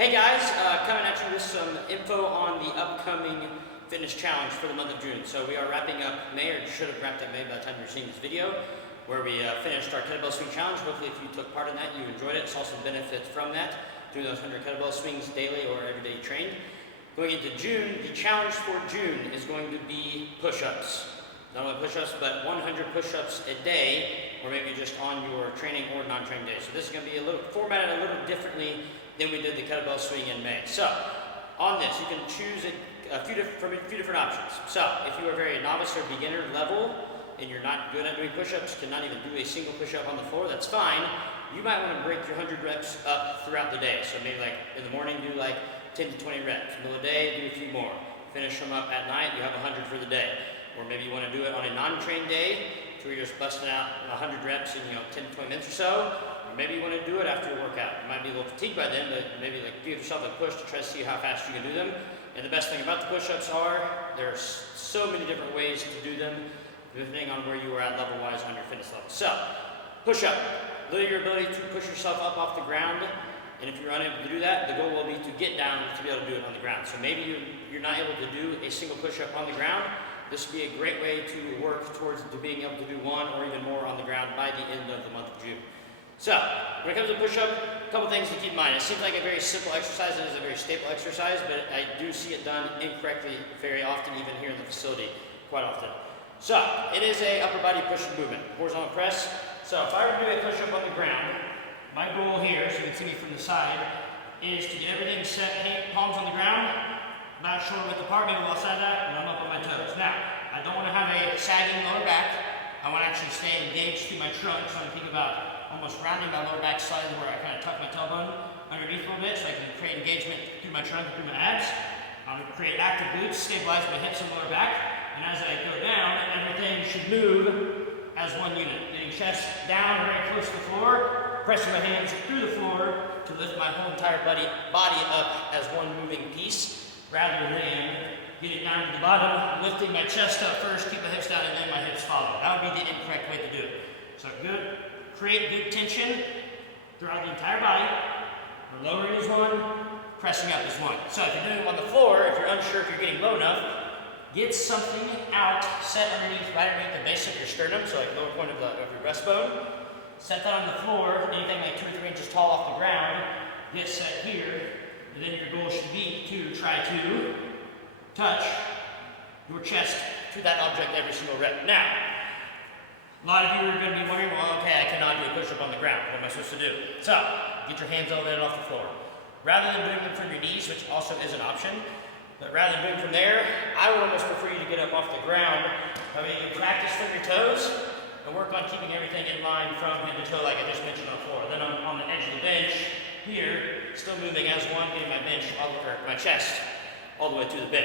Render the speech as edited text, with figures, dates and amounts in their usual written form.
Hey guys, coming at you with some info on the upcoming fitness challenge for the month of June. So we are wrapping up May, or should have wrapped up May by the time you're seeing this video, where we finished our kettlebell swing challenge. Hopefully if you took part in that, you enjoyed it, saw some benefits from that, doing those 100 kettlebell swings daily or every day you trained. Going into June, the challenge for June is going to be push-ups. Not only push-ups, but 100 push-ups a day, or maybe just on your training or non-training day. So this is going to be formatted a little differently than we did the kettlebell swing in May. So on this, you can choose from a few different options. So if you are very novice or beginner level, and you're not good at doing push-ups, cannot even do a single push-up on the floor, that's fine. You might want to break your 100 reps up throughout the day. So maybe like in the morning, do like 10 to 20 reps. Middle of the day, do a few more. Finish them up at night, you have 100 for the day. Or maybe you want to do it on a non-trained day, so you're just busting out 100 reps in 10 to 20 minutes or so. Or maybe you want to do it after your workout. You might be a little fatigued by then, but maybe give yourself a push to try to see how fast you can do them. And the best thing about the push-ups are, there are so many different ways to do them, depending on where you are at level-wise on your fitness level. So, push-up. Limit your ability to push yourself up off the ground. And if you're unable to do that, the goal will be to get down to be able to do it on the ground. So maybe you're not able to do a single push-up on the ground. This would be a great way to work towards being able to do one or even more on the ground by the end of the month of June. So, when it comes to push-up, a couple things to keep in mind. It seems like a very simple exercise. It is a very staple exercise, but I do see it done incorrectly very often, even here in the facility, quite often. So, it is a upper body push movement, horizontal press. So, if I were to do a push-up on the ground, my goal here, so you can see me from the side, is to get everything set, palms on the ground, about shoulder width apart, maybe outside that, and I'm up on my toes. Now, I don't want to have a sagging lower back. I want to actually stay engaged through my trunk, so I'm thinking about almost rounding my lower back slightly where I kind of tuck my tailbone underneath a little bit, so I can create engagement through my trunk and through my abs. I'm going to create active glutes, stabilize my hips and lower back, and as I go down, everything should move as one unit. Getting chest down very close to the floor, pressing my hands through the floor to lift my whole entire body up as one moving piece, rather than getting down to the bottom, lifting my chest up first, keep my hips down, and then my hips follow. That would be the incorrect way to do it. So create good tension throughout the entire body. Lowering is one, pressing up is one. So if you're doing it on the floor, if you're unsure if you're getting low enough, get something out, set right underneath the base of your sternum, so like lower point of your breastbone. Set that on the floor, anything like 2 or 3 inches tall off the ground, get set here, and then your goal should be to try to touch your chest to that object every single rep. Now, a lot of you are going to be wondering, well, okay, I cannot do a push-up on the ground. What am I supposed to do? So, get your hands elevated off the floor. Rather than doing them from your knees, which also is an option, but rather than doing from there, I would almost prefer you to get up off the ground. I mean, you can practice from your toes and work on keeping everything in line from head to toe, like I just mentioned on the floor. Then on the edge of the bench, here, still moving as one, getting my chest all the way to the bench.